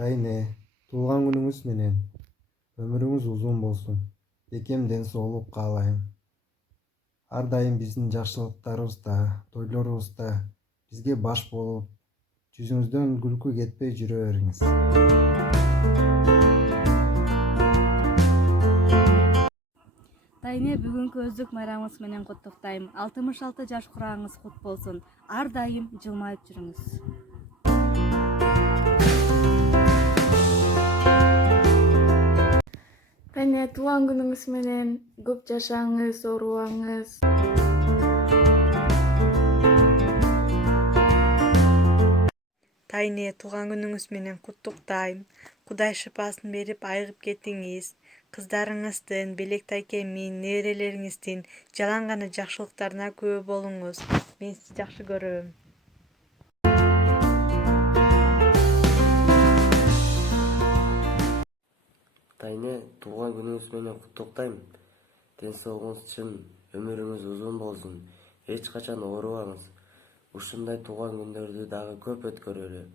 Дайне, туулган күнүңүз менен. Өмүрүңүз узун болсун. Бекем ден соолук каалайм. Ар дайым биздин жакшылыктарыбызда, тойлорубузда бизге баш болуп, жүзүңүздөн күлкү кетпей жүрө бериңиз. Дайне бүгүнкү өздүк майрамыңыз менен куттуктайм. 66 жаш курагыңыз кут болсун. Ар дайым жылмайып жүрүңүз. Дайне, туулган күнүңүз менен көп жашаңыз, оорубаңыз. Дайне, туулган күнүңүз менен куттуктайм. Кудай шыпасын берип айыгып кетиңиз. Кыздарыңыздын, Белек тайкемин, неберелериңиздин жалаң гана жакшылыктарына күбө болуңуз. Мен сизди жакшы көрөм. Дайне, туулган күнүңүз менен куттуктайм. Ден соолугуңуз чың, өмүрүңүз узун болсун. Эч качан оорубаңыз. Ушундай туулган күндөрдү дагы көп өткөрөлү.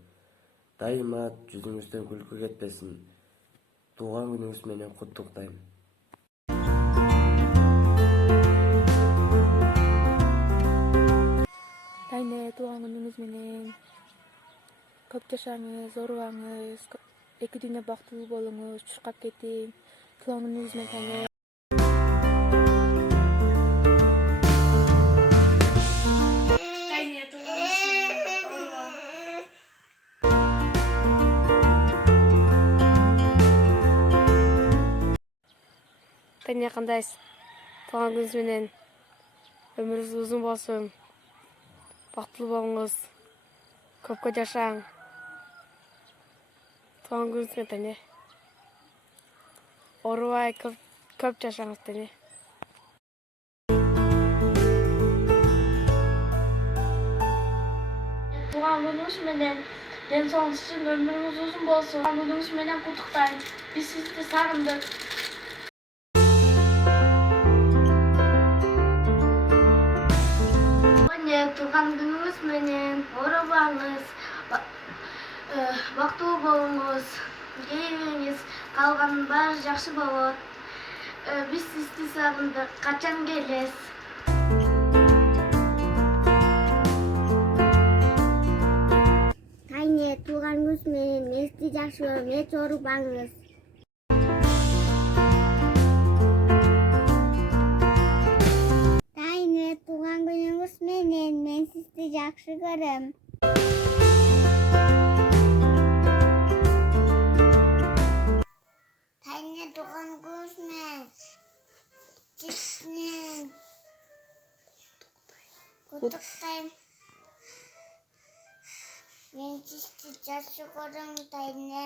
Дайыма жүзүңүздөн күлкү кетпесин. Туулган күнүңүз менен куттуктайм. Дайне, туулган күнүңүз менен көп жашаңыз, оорубаңыз. Эки дүйнө бактылуу болуңуз, чуркап кетиң. Туулган күнүңүз менен Дайне. Дайне, кандайсыз? Туулган күнүңүз менен өмүрүңүз узун болсун. Бактылуу болуңуз. Көпкө жашаң. Туулган күнүңүз менен Дайне. Оорубай көп жашаңыз Дайне. Туулган күнүңүз менен ден соолугуңуз үчүн өмүрүңүз узун болсун. Туулган күнүңүз менен куттуктайм. Биз сизди сагындык. Туулган күнүңүз менен оорубаңыз, бактылуу болуңуз, жегиңиз, калганын баары жакшы болот. Биз сизди сагындык. Качан келесиз? Дайне, туулган күнүңүз менен мен сизди жакшы көрөм, эч оорубаңыз. Дайне, туулган күнүңүз менен мен сизди жакшы көрөм. Дайне, туулган күнүңүз менен сизди куттуктайм. Мен сизди жакшы көрөм, Дайне.